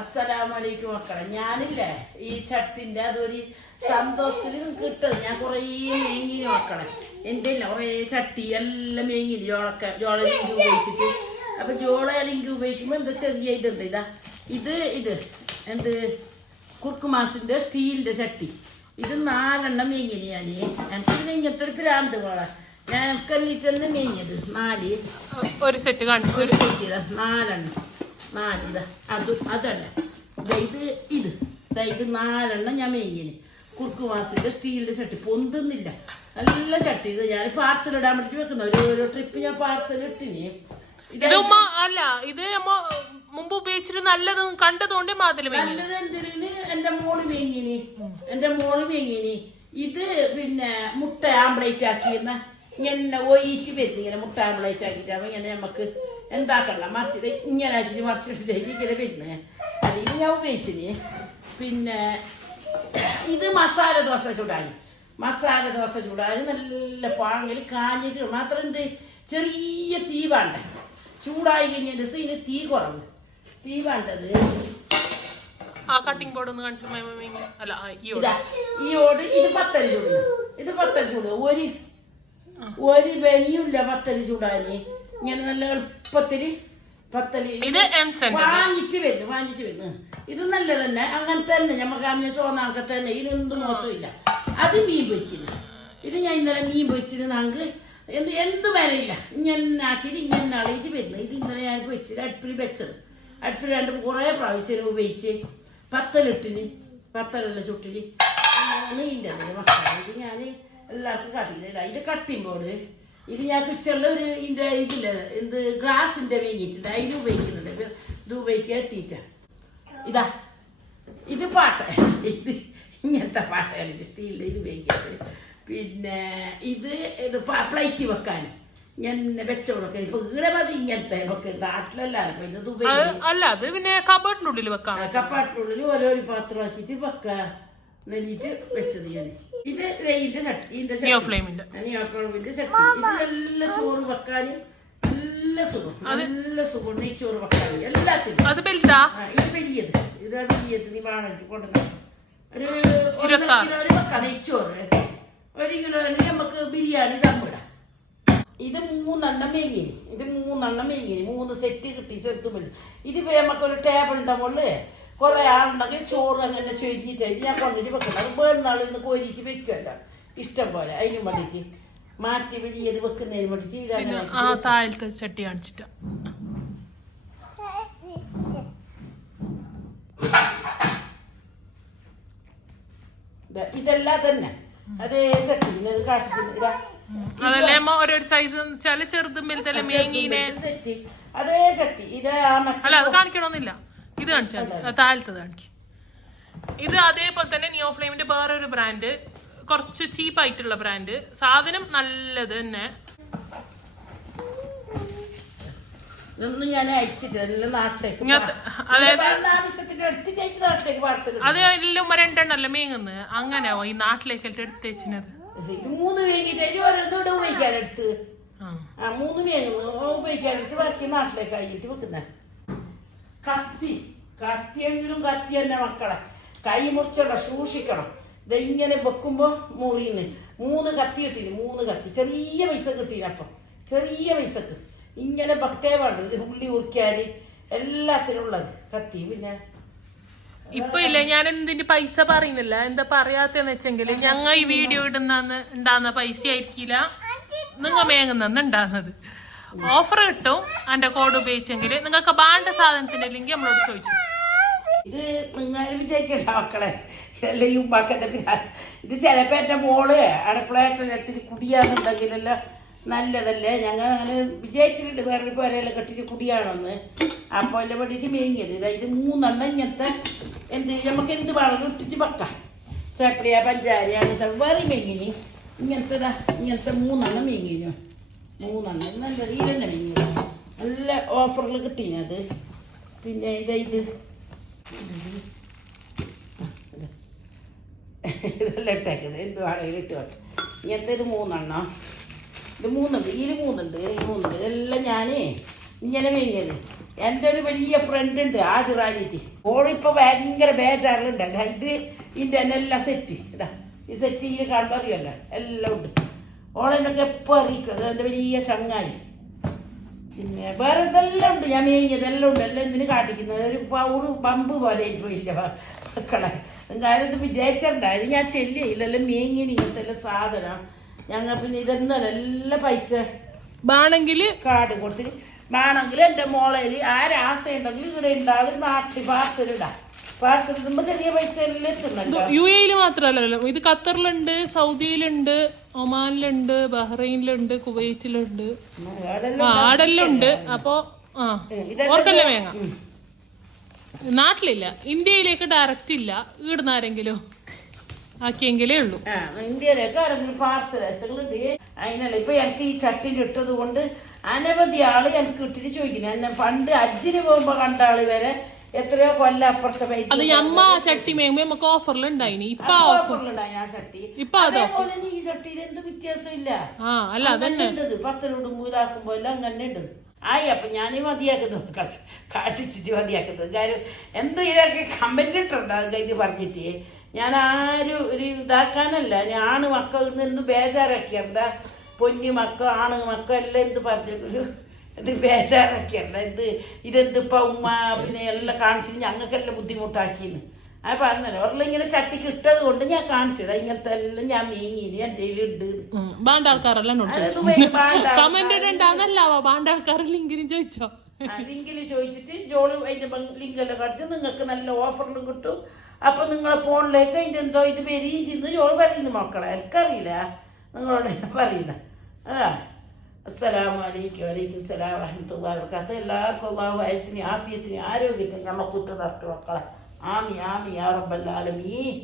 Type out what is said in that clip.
അസ്സലാമലൈക്കും മക്കളെ. ഞാനില്ലേ ഈ ചട്ടിന്റെ അതൊരു സന്തോഷത്തിൽ കിട്ടും. ഞാൻ കുറേ മേങ്ങിനി മക്കളെ. എൻ്റെ ഇല്ല കുറേ ചട്ടി എല്ലാം മേങ്ങിനി ജോള ലിങ്ക് ഉപയോഗിച്ചിട്ട്. അപ്പൊ ജോള ലിങ്ക് ഉപയോഗിക്കുമ്പോൾ എന്താ ചെറിയ ഇതുണ്ട്. ഇത് എന്ത് കുർക്കുമാസിന്റെ സ്റ്റീലിന്റെ ചട്ടി. ഇത് 4 മേങ്ങിനി എനിക്ക് പിന്നെ ഇങ്ങനത്തെ ഒരു ഭ്രാന്ത് പോളെ. ഞാൻ കല്ലിട്ടെല്ലാം മേങ്ങിയത് 4 ഒരു സെറ്റ് കാണിച്ചു. ഒരു സെറ്റ് 4 ഇതാ അതല്ല ഇത് 4 ഞാൻ മേങ്ങിന്. കുർക്കുമാസിന്റെ സ്റ്റീലിന്റെ ചട്ടി പൊന്തുന്നില്ല, നല്ല ചട്ടി. ഇത് ഞാൻ പാർസൽ ഇടാൻ വേണ്ടിട്ട് വെക്കുന്ന ഒരു ട്രിപ്പ് ഞാൻ പാർസൽ ഇട്ടിന്. അല്ല ഇത് മുമ്പ് ഉപയോഗിച്ചിട്ട് നല്ലത് കണ്ടതുകൊണ്ട് നല്ലത് എന്തിന് എന്റെ മോള് മേങ്ങിനി. ഇത് പിന്നെ മുട്ട ആംബ്ലേറ്റ് ആക്കിയിരുന്ന ഇങ്ങനെ ഒയിറ്റ് വരുന്നു. ഇങ്ങനെ മുട്ട ആംബ്ലേറ്റ് ആക്കിയിട്ടാകുമ്പോൾ ഇങ്ങനെ നമുക്ക് എന്താക്കണ്ട മറിച്ചിട്ട് ഇങ്ങനെ ആക്കിയിട്ട് മറിച്ചിട്ടിട്ട് ഇങ്ങനെ വരുന്നത്. അതിന് ഞാൻ ഉപയോഗിച്ചിന്. പിന്നെ ഇത് മസാല ദോശ ചൂടാൻ നല്ല പാങ്ങിൽ കാഞ്ഞിട്ട് മാത്രം. എന്ത് ചെറിയ തീ വേണ്ട. ചൂടായി കഴിഞ്ഞതിന്റെ ഇതിന് തീ കുറവ്. തീ വേണ്ടത് കട്ടിംഗ് ബോർഡ് ഒന്ന് കാണിച്ചു. ഈ ഓട് ഇത് 10 ചൂട്. ഒരു ബനിയുമില്ല 10 ചൂടാനി. ഇങ്ങനെ നല്ല എളുപ്പത്തിൽ 10 വാങ്ങിട്ട് വരുന്നു. ഇത് നല്ലത് തന്നെ. അങ്ങനെ തന്നെ നമുക്ക് അന്ന് ചോന്നാക്ക തന്നെ. ഇതിനൊന്നും മോശമില്ല. അത് മീൻ പൊരിക്കുന്നു. ഇത് ഞാൻ ഇന്നലെ മീൻ പൊരിച്ചിട്ട് നമുക്ക് എന്ത് വിലയില്ല. ഇങ്ങനെ ആക്കിയിട്ട് ഇങ്ങനെ അളയിട്ട് വരുന്നു. ഇത് ഇന്നലെ ഞാൻ പൊരിച്ചിട്ട് അടുപ്പിൽ വെച്ചത്. അടുപ്പിൽ കുറേ പ്രാവശ്യം ഉപയോഗിച്ച് പത്തലെല്ലാം ചുട്ടിന് ഇതിൻ്റെ മക്കളെ. ഇത് ഞാൻ എല്ലാവർക്കും കാട്ടില്ല. ഇത് കട്ടിയുമ്പോൾ ഇത് ഞാൻ പിക്ചറിൽ ഒരു ഇതില്ല എന്ത് ഗ്ലാസിന്റെ വീങ്ങിയിട്ടുണ്ട്. അതിന് ഉപയോഗിക്കുന്നുണ്ട്. ഇത് ഉപയോഗിക്കാൻ എത്തിയിട്ടാണ്. ഇത് പാട്ട. ഇങ്ങനത്തെ പാട്ടയാണ്. ഇത് സ്റ്റീലിൽ ഇത് ഉപയോഗിക്കുന്നത്. പിന്നെ ഇത് പ്ലേറ്റ് വെക്കാൻ ഞാൻ വെച്ചോടൊക്കെ. ഇപ്പൊ ഇവിടെ മതി ഇങ്ങനത്തെ ഒക്കെ നാട്ടിലല്ലാതെ ഇത് പിന്നെ കപ്പാട്ടിനുള്ളിൽ വെക്കാം. കപ്പാട്ടിനുള്ളിൽ ഓരോരോ പാത്രം ആക്കിയിട്ട് വെക്കാ നെല്ലിട്ട് വെച്ചത് ഞാൻ. ഇത് ഇതിന്റെ ചട്ടി നിയോഫ്ലെയിമിന്റെ ചട്ടി. ഇതെല്ലാം ചോറ് വെക്കാനും നല്ല സുഖം. നെയ്ച്ചോറ് വെക്കാനും എല്ലാത്തിനും. ഇത് വലിയത്. നീ വാണക്ക് കൊണ്ടുവന്ന ഒരു 1 കിലോ വെക്കാം നെയ്ച്ചോറ്. 1 കിലോ നമുക്ക് ബിരിയാണി ദമ്മിടാം. ഇത് 3 മേങ്ങിനി. 3 സെറ്റ് കിട്ടി ചെറുതുമില്ല. ഇതിപ്പോ നമുക്കൊരു ടേബിളിന്റെ മുകളിൽ കുറെ ആളുണ്ടെങ്കിൽ ചോറ് അങ്ങനെ ചൊരിഞ്ഞിട്ടായിട്ട് ഞാൻ കൊണ്ടിട്ട് വെക്കണം. അത് വേറൊന്നാളിൽ നിന്ന് കോരിയിട്ട് വെക്കുമല്ല ഇഷ്ടം പോലെ. അതിന് വേണ്ടിയിട്ട് മാറ്റി വലിയത് വെക്കുന്നതിന് വേണ്ടിയിട്ട് താഴത്തെ ചട്ടി കാണിച്ചിട്ട് ഇതെല്ലാം തന്നെ അതേ ചട്ടി. ഇത് കാട്ടിട്ടില്ല. ഓരോരു സൈസ് ചെറുതും വലുതെല്ലാം സെറ്റ് അതേ ചട്ടി. ഇത് അല്ല അത് കാണിക്കണമെന്നില്ല. ഇത് കാണിച്ചാൽ താഴത്തത് കാണിക്കും. ഇത് അതേപോലെ തന്നെ നിയോഫ്ലെയിമിന്റെ വേറൊരു ബ്രാൻഡ്, കുറച്ച് ചീപ്പായിട്ടുള്ള ബ്രാൻഡ്. സാധനം നല്ലത് തന്നെ. ഇതൊന്നും ഞാൻ അയച്ചിട്ട് നാട്ടിലേക്ക് അത് എല്ലാം 2 അല്ല മേങ്ങുന്നത്. അങ്ങനെ ഈ നാട്ടിലേക്ക് എടുത്ത് വെച്ചിനത്. ഇത് 3 വേങ്ങിട്ട് ഓരോന്നും ഉപയോഗിക്കാനെടുത്ത് 3 വേങ്ങുന്നു ഉപയോഗിക്കാനെടുത്ത് ബാക്കി നാട്ടിലേക്ക് ആയിട്ട് വെക്കുന്ന. കത്തിയെങ്കിലും കത്തി തന്നെ മക്കളെ. കൈ മുറിച്ചോള സൂക്ഷിക്കണം. ഇത് ഇങ്ങനെ വെക്കുമ്പോ മുറിന്ന് 3 കത്തി കിട്ടീന്. 3 കത്തി ചെറിയ പൈസ കിട്ടീന്. അപ്പം ചെറിയ പൈസക്ക് ഇങ്ങനെ ബക്കേ വേണ്ടു. ഇത് ഉള്ളി ഉറിക്കാന് എല്ലാത്തിനും ഉള്ളത് കത്തി. പിന്നെ ഇപ്പൊ ഇല്ല, ഞാൻ എന്തിന്റെ പൈസ പറയുന്നില്ല. എന്താ പറയാത്തെന്ന് വെച്ചെങ്കിൽ ഞങ്ങൾ ഈ വീഡിയോ ഉണ്ടാകുന്ന പൈസ ആയിരിക്കില്ല നിങ്ങൾ മേങ്ങുന്ന ഉണ്ടാകുന്നത്. ഓഫർ കിട്ടും എന്റെ കോഡ് ഉപയോഗിച്ചെങ്കിൽ. നിങ്ങൾക്ക് വേണ്ട സാധനത്തിന്റെ ലിങ്ക് നമ്മളോട് ചോദിച്ചു. ഇത് നിങ്ങൾ വിചാരിക്കണ്ട മക്കളെ. എല്ലാം ഈ ഉമ്മാക്കന്റെ ഇത് ചിലപ്പോ എന്റെ മോള് അവിടെ ഫ്ലാറ്റിൽ എടുത്തിട്ട് കുടിയാന്നുണ്ടെങ്കിലെല്ലാം നല്ലതല്ലേ. ഞങ്ങൾ അങ്ങനെ വിചാരിച്ചിട്ടുണ്ട് വേറൊരു പേരെല്ലാം കെട്ടിട്ട് കുടിയാണോന്ന്. അപ്പോൾ എല്ലാം വേണ്ടിയിട്ട് മേങ്ങിയത്. ഇത് 3 ഇങ്ങനത്തെ നമുക്ക് എന്ത് വേണമെങ്കിലും ഇട്ടിട്ട് വെക്കാം. ചേപ്പടിയ പഞ്ചാര അങ്ങനത്തെ വേറെ മേങ്ങിനി. ഇങ്ങനത്തെ 3 മേങ്ങിനു. 3 നല്ല രീതിയിലല്ലേ മേങ്ങിയത്. നല്ല ഓഫറിൽ കിട്ടീനത്. പിന്നെ ഇതെല്ലാം ഇട്ടേക്കുന്നത് എന്ത് വേണമെങ്കിലും ഇട്ട് വെക്കാം. ഇങ്ങനത്തെ ഇത് 3 ഇത് 3 ഉണ്ട്. ഇതിൽ 3 ഉണ്ട്. ഇതെല്ലാം ഞാൻ ഇങ്ങനെ മേങ്ങിയത്. എൻ്റെ ഒരു വലിയ ഫ്രണ്ട് ഉണ്ട് ആജുറാലിറ്റി. ഓളിപ്പോ ഭയങ്കര ബേജാറിലുണ്ട്. ഇത് ഇതിൻ്റെ തന്നെ എല്ലാം സെറ്റ് ഇതാ, ഈ സെറ്റ് ഈ കാണുമ്പോൾ അറിയല്ല എല്ലാം ഉണ്ട്. ഓളെന്നൊക്കെ എപ്പോൾ അറിയിക്കും. അത് എൻ്റെ വലിയ ചങ്ങായി. പിന്നെ വേറെ ഇതെല്ലാം ഉണ്ട്, ഞാൻ മേങ്ങിയതെല്ലാം ഉണ്ട്. എല്ലാം എന്തിനു കാട്ടിക്കുന്നത് ഒരു പൗറ് ബമ്പ് പോലെ പോയില്ല മക്കളെ. കാര്യം ഇത് വിചാരിച്ചിട്ടുണ്ടായത് ഞാൻ ചെല്ലില്ലെല്ലാം മേങ്ങിയ ഇങ്ങനത്തെ എല്ലാം സാധനം ഞങ്ങൾ. പിന്നെ ഇതൊന്നും എല്ലാ പൈസ വേണമെങ്കിൽ കാർഡ് കൊടുത്തിട്ട് വേണമെങ്കിൽ എൻ്റെ മോളയിൽ ആരാസയുണ്ടെങ്കിൽ ഇവിടെ ഉണ്ടാവും. നാട്ടിൽ പാർസൽ ഇടാം. പാർസൽ ഇടുമ്പോൾ ചെറിയ പൈസ എല്ലാം എത്തുന്നുണ്ട്. UAE മാത്രല്ലല്ലോ, ഇത് ഖത്തറിലുണ്ട്, സൗദിയിലുണ്ട്, ഒമാനിലുണ്ട്, ബഹ്റൈനിലുണ്ട്, കുവൈറ്റിലുണ്ട്, ആടെല്ലാം ഉണ്ട്. അപ്പൊ ഓർക്കല്ലേ വേങ്ങ. നാട്ടിലില്ല, ഇന്ത്യയിലേക്ക് ഡയറക്റ്റ് ഇല്ല. ഇവിടുന്ന് ആരെങ്കിലും ആക്കിയെങ്കിലേ ഉള്ളൂ. ഇന്ത്യയിലേക്ക് ആരെങ്കിലും പാർസൽ അയച്ചുണ്ട്. അതിനല്ല ഇപ്പൊ എനിക്ക് ഈ ചട്ടിൽ ഇട്ടത് കൊണ്ട് അനവധി ആള് എനിക്ക് ഇട്ടിട്ട് ചോദിക്കുന്നത്. എന്നെ പണ്ട് അജ്ജിന് പോകുമ്പോ കണ്ട ആള് വരെ എത്രയോ കൊല്ലം അപ്പുറത്തെ അത് അമ്മ ചട്ടി മേങ്ങുമ്പോ നമുക്ക് ഓഫറിലുണ്ടായിനി. ഇപ്പൊ ഓഫറിലുണ്ടായി ആ ചട്ടി. ഇപ്പൊ അതേപോലെ ഈ ചട്ടിയിൽ എന്ത് വ്യത്യാസം ഇല്ല. അല്ല അതന്നെ ഉണ്ടത് 10 രൂപ ഇതാക്കുമ്പോ എല്ലാം അങ്ങനെ ഉണ്ട്. ആയി അപ്പൊ ഞാൻ മതിയാക്കുന്നു മക്കളെ, കാട്ടിച്ചിട്ട് മതിയാക്കുന്നത്. കാര്യം എന്തും ഇതിനൊക്കെ കമന്റ് ഇട്ടുണ്ട്. അത് ഇത് പറഞ്ഞിട്ട് ഞാൻ ആരും ഒരു ഇതാക്കാനല്ല. ഞാൻ മക്കൾ എന്ത് ബേജാറാക്കിയണ്ട. പൊന്നു മക്കൾ ആണ് മക്കൾ എല്ലാം എന്ത് പറഞ്ഞു ഇത് ബേജാറാക്കിയണ്ട. ഇതെന്തിപ്പ ഉമ്മ പിന്നെ എല്ലാം കാണിച്ചിട്ട് ഞങ്ങൾക്കെല്ലാം ബുദ്ധിമുട്ടാക്കിന്ന് അത് പറഞ്ഞല്ലോ. അവരെല്ലാം ഇങ്ങനെ ചട്ടിക്ക് ഇട്ടത് കൊണ്ട് ഞാൻ കാണിച്ചത്. ഇങ്ങനത്തെ എല്ലാം ഞാൻ മീങ്ങിന് എൻ്റെ ഉണ്ട്. ലിങ്കിൽ ചോദിച്ചിട്ട് ജോള് അതിന്റെ ലിങ്കെല്ലാം കാണിച്ച് നിങ്ങൾക്ക് നല്ല ഓഫറിലും കിട്ടും. അപ്പൊ നിങ്ങളെ ഫോണിലേക്ക് അതിന്റെ എന്തോ ഇത് വരികയും ചെയ്യുന്നു ജോള് പറയുന്നു. മക്കളെ എനിക്കറിയില്ല, നിങ്ങളോട് പറയുന്ന. അസ്സലാമലൈക്കും. വലൈക്കും സലാം വറഹ്മത്തുള്ളാഹി വബറകാതുഹു. എല്ലാവർക്കും അല്ലാഹു വയസ്സിന് ആഫിയത്തിന് ആരോഗ്യത്തിന് നമുക്ക് കിട്ടുന്ന മക്കളെ. ആമി ആമി യാ റബ്ബൽ ആലമീൻ.